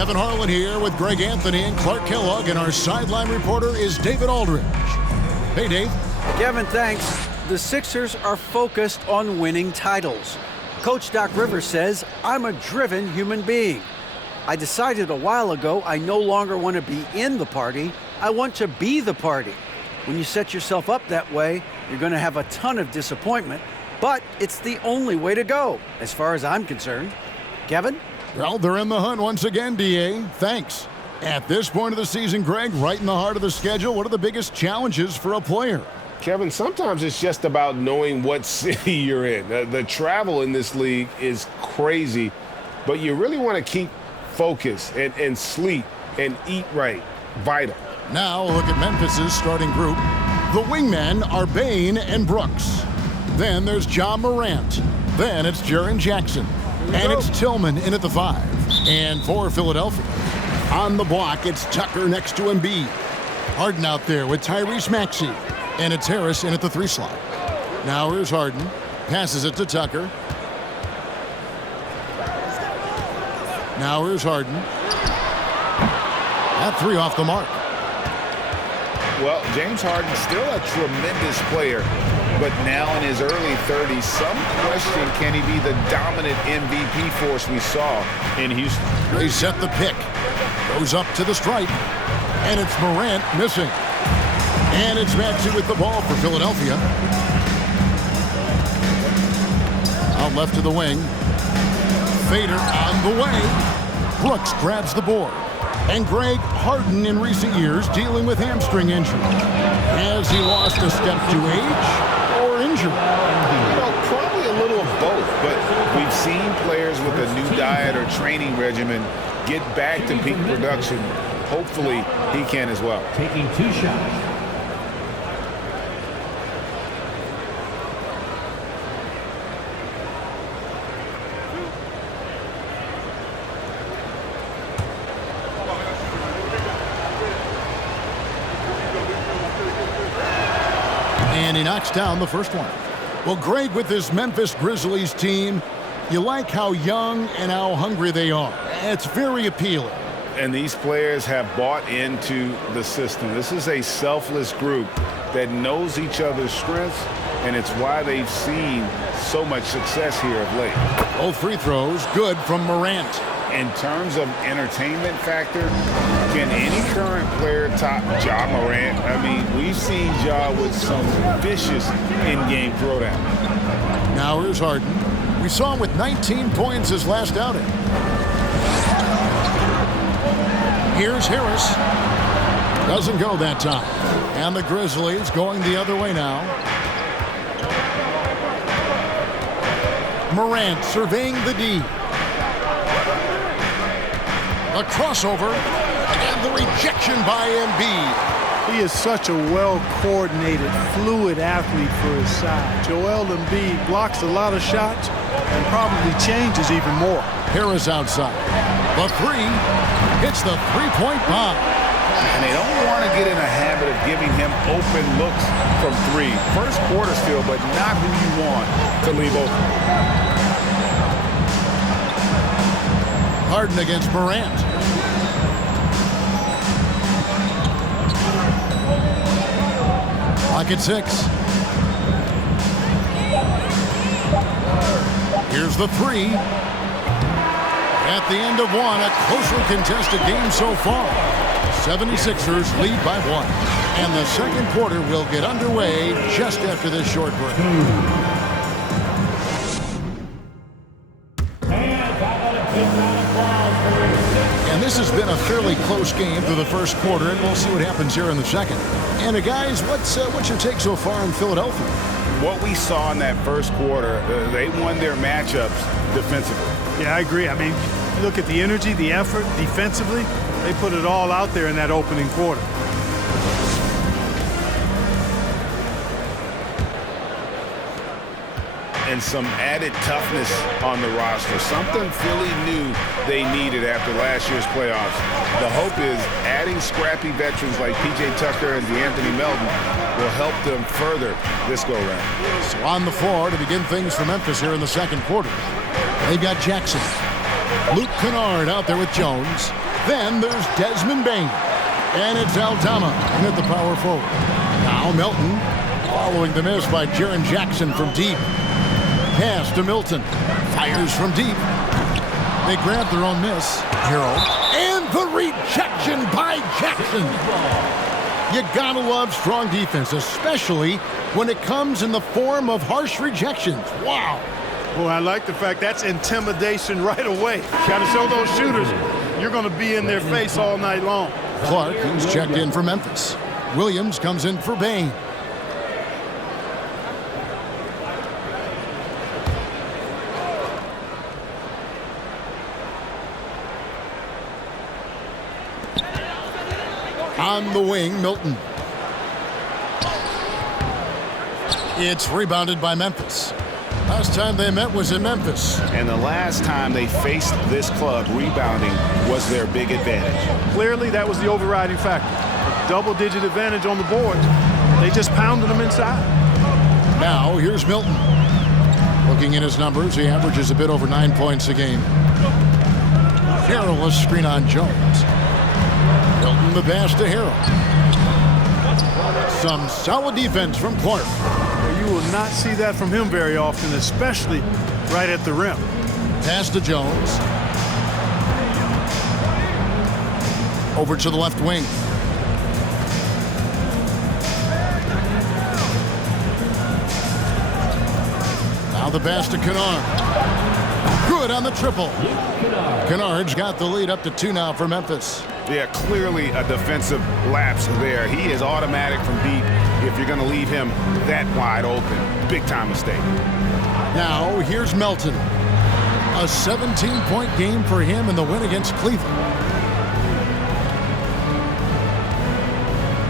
Kevin Harlan here with Greg Anthony and Clark Kellogg, and our sideline reporter is David Aldridge. Hey, Dave. Kevin, thanks. The Sixers are focused on winning titles. Coach Doc Rivers says, I'm a driven human being. I decided a while ago I no longer want to be in the party. I want to be the party. When you set yourself up that way, you're going to have a ton of disappointment, but it's the only way to go, as far as I'm concerned. Kevin? Well, they're in the hunt once again, D.A. Thanks. At this point of the season, Greg, right in the heart of the schedule, what are the biggest challenges for a player? Kevin, sometimes it's just about knowing what city you're in. The travel in this league is crazy, but you really want to keep focus and sleep and eat right. Vital. Now look at Memphis's starting group. The wingmen are Bane and Brooks. Then there's John Morant. Then it's Jaren Jackson. And it's Tillman in at the 5. And for Philadelphia, on the block, it's Tucker next to Embiid. Harden out there with Tyrese Maxey. And it's Harris in at the 3 slot. Now here's Harden. Passes it to Tucker. Now here's Harden. That 3 off the mark. Well, James Harden still a tremendous player, but now in his early 30s, some question, can he be the dominant MVP force we saw in Houston? They set the pick. Goes up to the stripe. And it's Morant missing. And it's Maxey with the ball for Philadelphia. Out left to the wing. Fader on the way. Brooks grabs the board. And Greg, Harden in recent years dealing with hamstring injury. Has he lost a step to age or injury? Well, probably a little of both, but we've seen players with a new diet or training regimen get back to peak production. Hopefully, he can as well. Taking 2 shots. And he knocks down the first one. Well, Greg, with this Memphis Grizzlies team, you like how young and how hungry they are. It's very appealing. And these players have bought into the system. This is a selfless group that knows each other's strengths, and it's why they've seen so much success here of late. Both free throws good from Morant. In terms of entertainment factor, can any current player top Ja Morant? I mean, we've seen Ja with some vicious in-game throwdown. Now here's Harden. We saw him with 19 points his last outing. Here's Harris. Doesn't go that time. And the Grizzlies going the other way now. Morant surveying the D. A crossover, and the rejection by Embiid. He is such a well-coordinated, fluid athlete for his size. Joel Embiid blocks a lot of shots and probably changes even more. Harris outside. The 3 hits the three-point bomb. And they don't want to get in a habit of giving him open looks from 3. First quarter still, but not who you want to leave open. Harden against Morant. Clock at 6. Here's the 3. At the end of 1, a closely contested game so far. 76ers lead by 1. And the second quarter will get underway just after this short break. And this has been a fairly close game through the first quarter, and we'll see what happens here in the second. And guys, what's your take so far in Philadelphia? What we saw in that first quarter, they won their matchups defensively. Yeah, I agree. I mean, look at the energy, the effort defensively. They put it all out there in that opening quarter. And some added toughness on the roster. Something Philly knew they needed after last year's playoffs. The hope is adding scrappy veterans like P.J. Tucker and DeAnthony Melton will help them further this go-round. So on the floor to begin things for Memphis here in the second quarter. They've got Jackson. Luke Kennard out there with Jones. Then there's Desmond Bain. And it's Aldama in at the power forward. Now Melton following the miss by Jaren Jackson from deep. Pass to Milton. Fires from deep. They grab their own miss. Hero. And the rejection by Jackson. You gotta love strong defense, especially when it comes in the form of harsh rejections. Wow. Well, I like the fact that's intimidation right away. Got to show those shooters you're going to be in their face all night long. Clark, who's checked in for Memphis. Williams comes in for Bain. On the wing, Milton. It's rebounded by Memphis. Last time they met was in Memphis. And the last time they faced this club, rebounding was their big advantage. Clearly, that was the overriding factor. A double-digit advantage on the boards. They just pounded them inside. Now, here's Milton. Looking at his numbers, he averages a bit over 9 points a game. Harrell, a screen on Jones. Milton the pass to Harrell. Some solid defense from Clark. You will not see that from him very often, especially right at the rim. Pass to Jones. Over to the left wing. Now the pass to Kennard. Good on the triple. Kennard's got the lead up to 2 now for Memphis. Yeah, clearly a defensive lapse there. He is automatic from deep if you're going to leave him that wide open. Big time mistake. Now, here's Melton. A 17-point game for him in the win against Cleveland.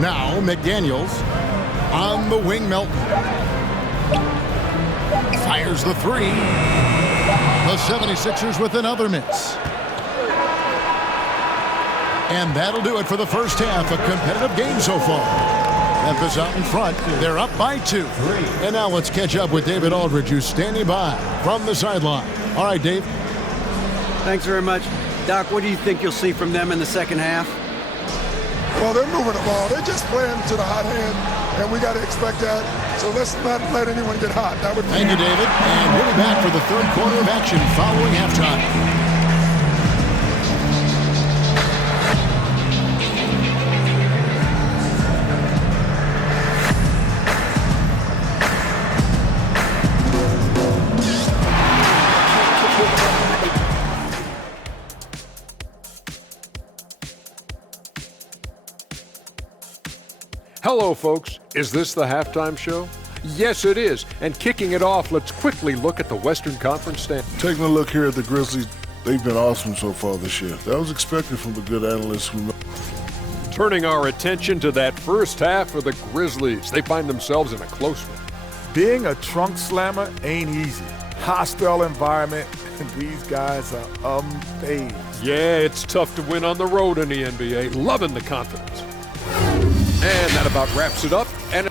Now, McDaniels on the wing, Melton. Fires the 3. The 76ers with another miss. And that'll do it for the first half. A competitive game so far. Memphis out in front. They're up by 2. And now let's catch up with David Aldridge, who's standing by from the sideline. All right, Dave. Thanks very much. Doc, what do you think you'll see from them in the second half? Well, they're moving the ball. They're just playing to the hot hand, and we got to expect that. So let's not let anyone get hot. That would be Thank you, David. And we'll be back for the third quarter of action following halftime. Hello, folks. Is this the halftime show? Yes, it is. And kicking it off, let's quickly look at the Western Conference standings. Taking a look here at the Grizzlies, they've been awesome so far this year. That was expected from the good analysts who know. Turning our attention to that first half of the Grizzlies, they find themselves in a close one. Being a trunk slammer ain't easy. Hostile environment, and these guys are amazing. Yeah, it's tough to win on the road in the NBA. Loving the confidence. And that about wraps it up. And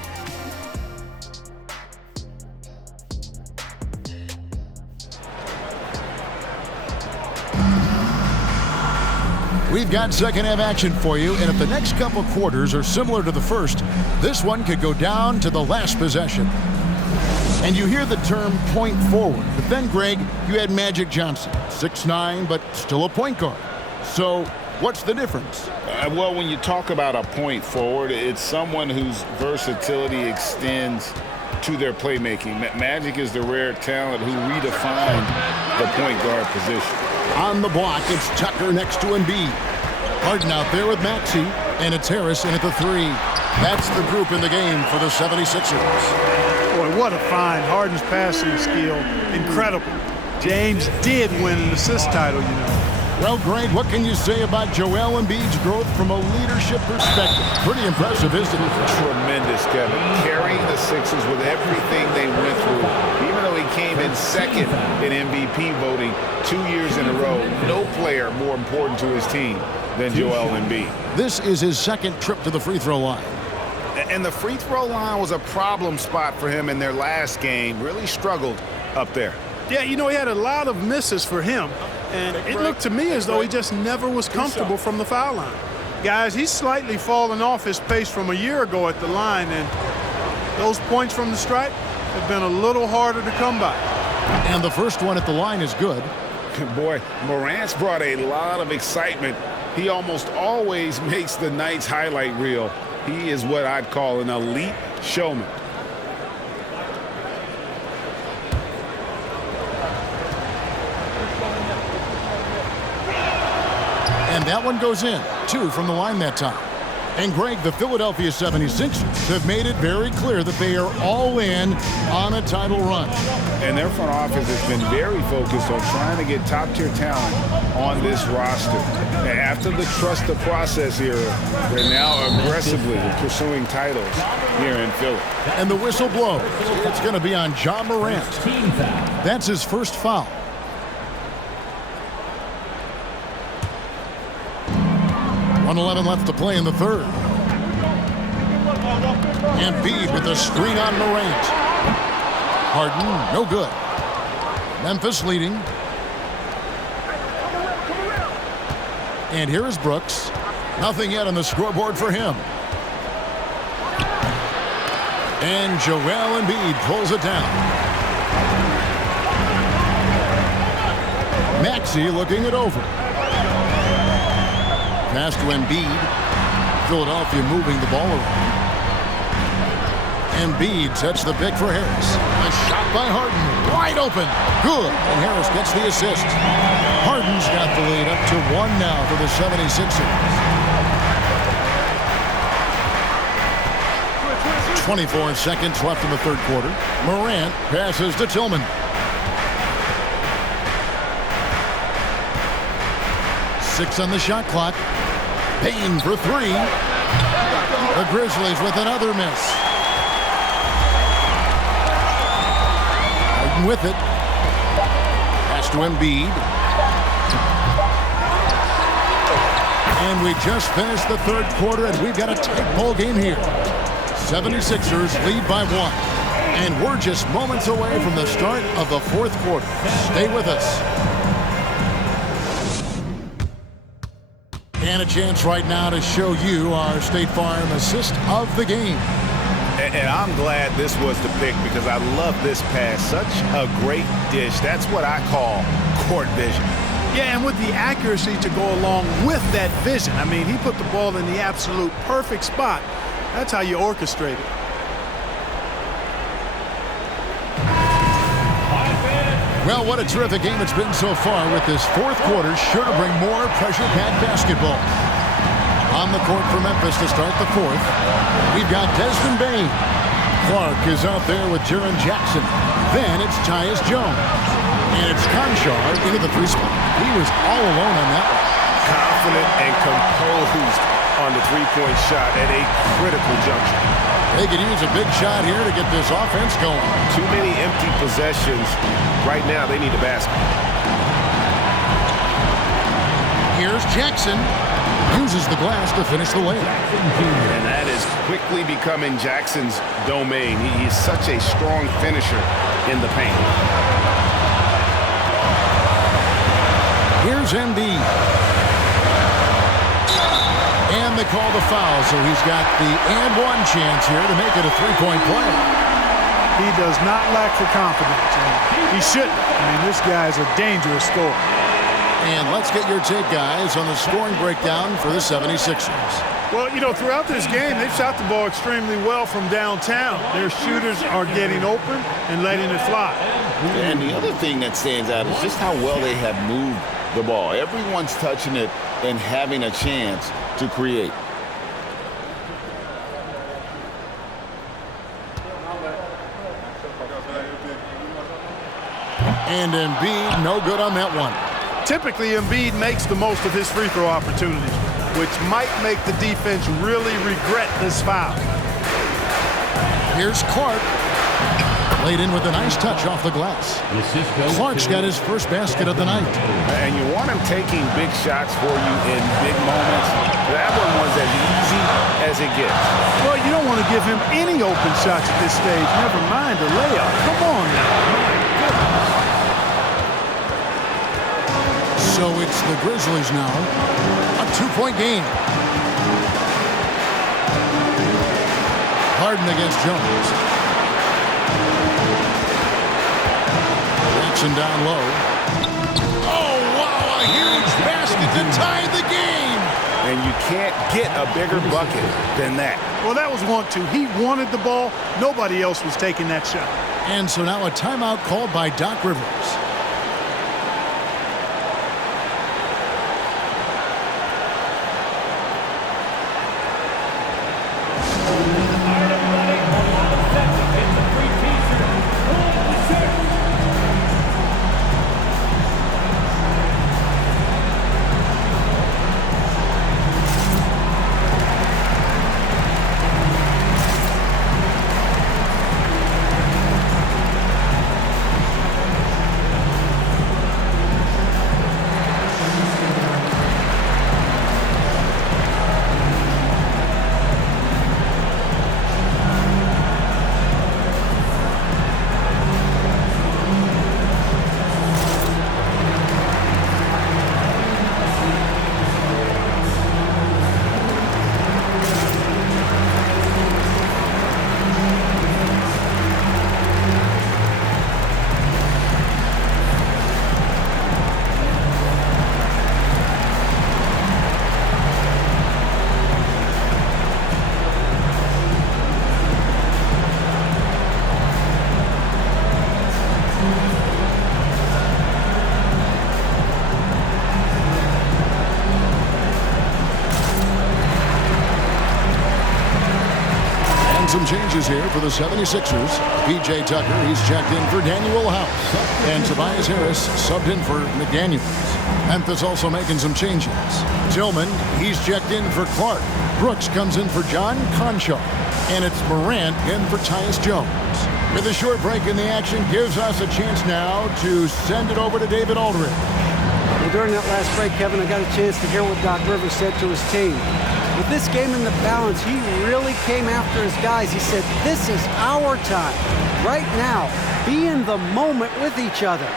we've got second half action for you, and if the next couple quarters are similar to the first, this one could go down to the last possession. And you hear the term point forward, but then, Greg, you had Magic Johnson, 6'9", but still a point guard. So what's the difference? Well, when you talk about a point forward, it's someone whose versatility extends to their playmaking. Magic is the rare talent who redefined the point guard position. On the block, it's Tucker next to Embiid. Harden out there with Maxey, and it's Harrison at the 3. That's the group in the game for the 76ers. Boy, what a find. Harden's passing skill, incredible. James did win an assist title, you know. Well, Greg, what can you say about Joel Embiid's growth from a leadership perspective? Pretty impressive, isn't it? Tremendous, Kevin. Carrying the Sixers with everything they went through. Even though he came in second in MVP voting 2 years in a row, no player more important to his team than Joel Embiid. This is his second trip to the free throw line. And the free throw line was a problem spot for him in their last game. Really struggled up there. Yeah, you know, he had a lot of misses for him. And it looked to me as though he just never was comfortable from the foul line. Guys, he's slightly fallen off his pace from a year ago at the line, and those points from the stripe have been a little harder to come by. And the first one at the line is good. Boy, Morant's brought a lot of excitement. He almost always makes the night's highlight reel. He is what I'd call an elite showman. And that one goes in. 2 from the line that time. And Greg, the Philadelphia 76ers have made it very clear that they are all in on a title run. And their front office has been very focused on trying to get top-tier talent on this roster. And after the trust the process era, they're now aggressively pursuing titles here in Philly. And the whistle blows. It's going to be on Ja Morant. That's his first foul. .11 left to play in the third. Embiid with the screen on Morant. Harden, no good. Memphis leading. And here is Brooks. Nothing yet on the scoreboard for him. And Joel Embiid pulls it down. Maxey looking it over. Pass to Embiid. Philadelphia moving the ball around. Embiid sets the pick for Harris. A shot by Harden. Wide open. Good. And Harris gets the assist. Harden's got the lead up to 1 now for the 76ers. 24 seconds left in the third quarter. Morant passes to Tillman. 6 on the shot clock. Payne for 3. The Grizzlies with another miss. Harden with it. Pass to Embiid. And we just finished the third quarter, and we've got a tight ball game here. 76ers lead by 1. And we're just moments away from the start of the fourth quarter. Stay with us. And a chance right now to show you our State Farm assist of the game. And I'm glad this was the pick because I love this pass. Such a great dish. That's what I call court vision. Yeah, and with the accuracy to go along with that vision. I mean, he put the ball in the absolute perfect spot. That's how you orchestrate it. Well, what a terrific game it's been so far with this fourth quarter. Sure to bring more pressure-packed basketball. On the court for Memphis to start the fourth, we've got Desmond Bane. Clark is out there with Jaren Jackson. Then it's Tyus Jones. And it's Conchar into the 3 spot. He was all alone on that one. Confident and composed on the three-point shot at a critical juncture. They could use a big shot here to get this offense going. Too many empty possessions. Right now, they need a basket. Here's Jackson. Uses the glass to finish the layup. And that is quickly becoming Jackson's domain. He is such a strong finisher in the paint. Here's Embiid. And they call the foul, so he's got the and 1 chance here to make it a 3-point play. He does not lack for confidence. He shouldn't. I mean, this guy's a dangerous scorer. And let's get your take, guys, on the scoring breakdown for the 76ers. Well, you know, throughout this game, they've shot the ball extremely well from downtown. Their shooters are getting open and letting it fly. And the other thing that stands out is just how well they have moved the ball. Everyone's touching it and having a chance to create. And Embiid, no good on that one. Typically, Embiid makes the most of his free throw opportunities, which might make the defense really regret this foul. Here's Clark. Laid in with a nice touch off the glass. Clark's got his first basket of the night. And you want him taking big shots for you in big moments. That one was as easy as it gets. Well, you don't want to give him any open shots at this stage, never mind a layup. Come on now. So it's the Grizzlies now. A 2-point game. Harden against Jones. Jackson down low. Oh, wow, a huge basket to tie the game. And you can't get a bigger bucket than that. Well, that was 1-2. He wanted the ball. Nobody else was taking that shot. And so now a timeout called by Doc Rivers. Some changes here for the 76ers. P.J. Tucker, he's checked in for Daniel House. And Tobias Harris subbed in for McDaniels. Memphis also making some changes. Tillman, he's checked in for Clark. Brooks comes in for John Concho. And it's Morant in for Tyus Jones. With a short break in the action gives us a chance now to send it over to David Aldridge. Well, during that last break, Kevin, I got a chance to hear what Doc Rivers said to his team. With this game in the balance, he really came after his guys. He said, this is our time. Right now, be in the moment with each other.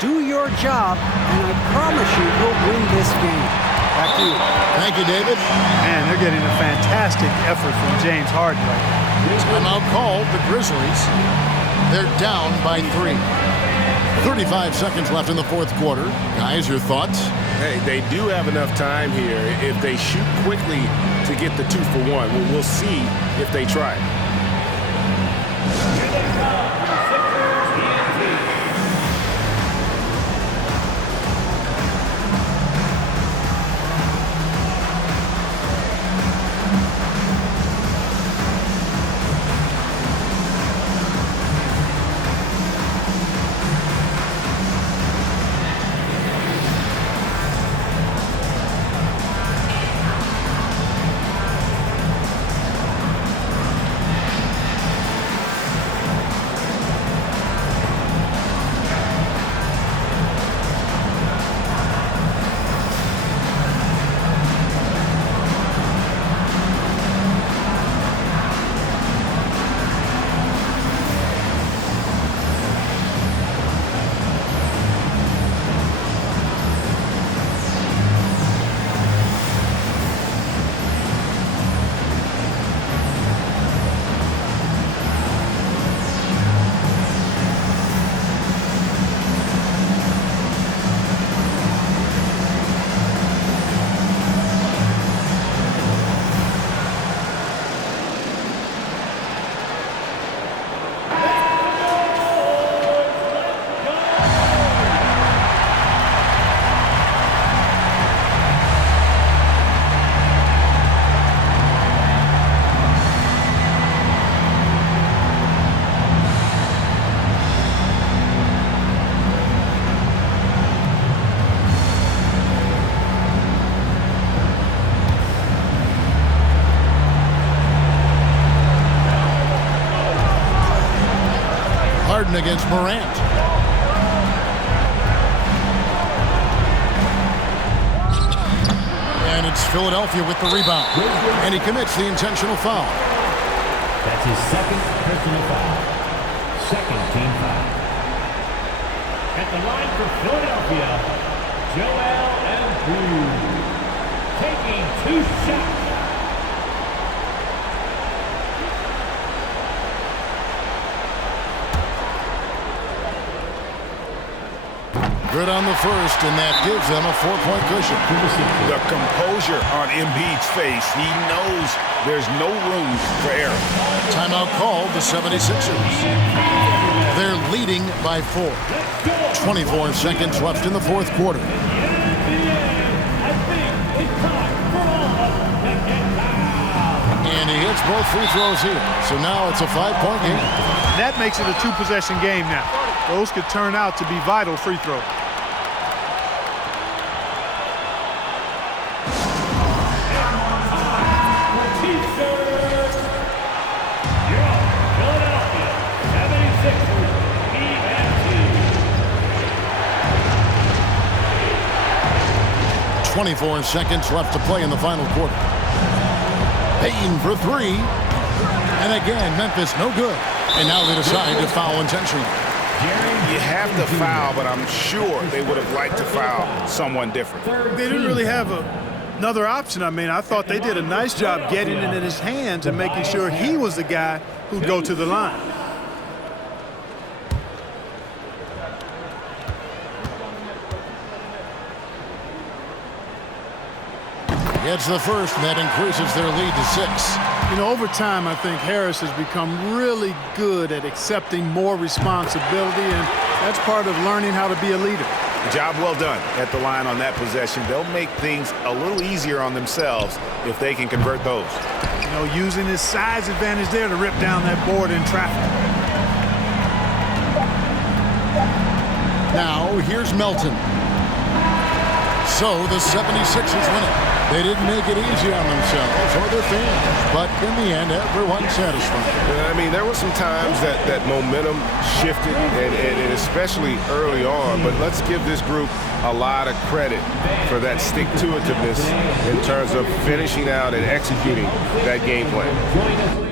Do your job, and I promise you, you'll win this game. Back to you. Thank you, David. Man, they're getting a fantastic effort from James Harden right now. Timeout called the Grizzlies. They're down by 3. 35 seconds left in the fourth quarter. Guys, your thoughts? Hey, they do have enough time here if they shoot quickly to get the 2-for-1. We'll see if they try. Harden against Morant. And it's Philadelphia with the rebound. And he commits the intentional foul. That's his second personal foul. Second team foul. At the line for Philadelphia, Joel Embiid, taking 2 shots. Good on the first, and that gives them a 4-point cushion. The composure on Embiid's face. He knows there's no room for error. Timeout called the 76ers. They're leading by 4. 24 seconds left in the fourth quarter. And he hits both free throws here. So now it's a 5-point game. That makes it a 2-possession game now. Those could turn out to be vital free throws. Philadelphia 76ers, 24 seconds left to play in the final quarter. Payton for 3. And again, Memphis no good. And now they decide to foul intentionally. You have to foul, but I'm sure they would have liked to foul someone different. They didn't really have another option. I mean, I thought they did a nice job getting it in his hands and making sure he was the guy who'd go to the line. Gets the first, and that increases their lead to 6. You know, over time, I think Harris has become really good at accepting more responsibility, and that's part of learning how to be a leader. Job well done at the line on that possession. They'll make things a little easier on themselves if they can convert those. You know, using his size advantage there to rip down that board in traffic. Now, here's Melton. So the 76ers win it. They didn't make it easy on themselves or their fans, but in the end, everyone's satisfied. I mean, there were some times that momentum shifted, and especially early on, but let's give this group a lot of credit for that stick-to-itiveness in terms of finishing out and executing that game plan.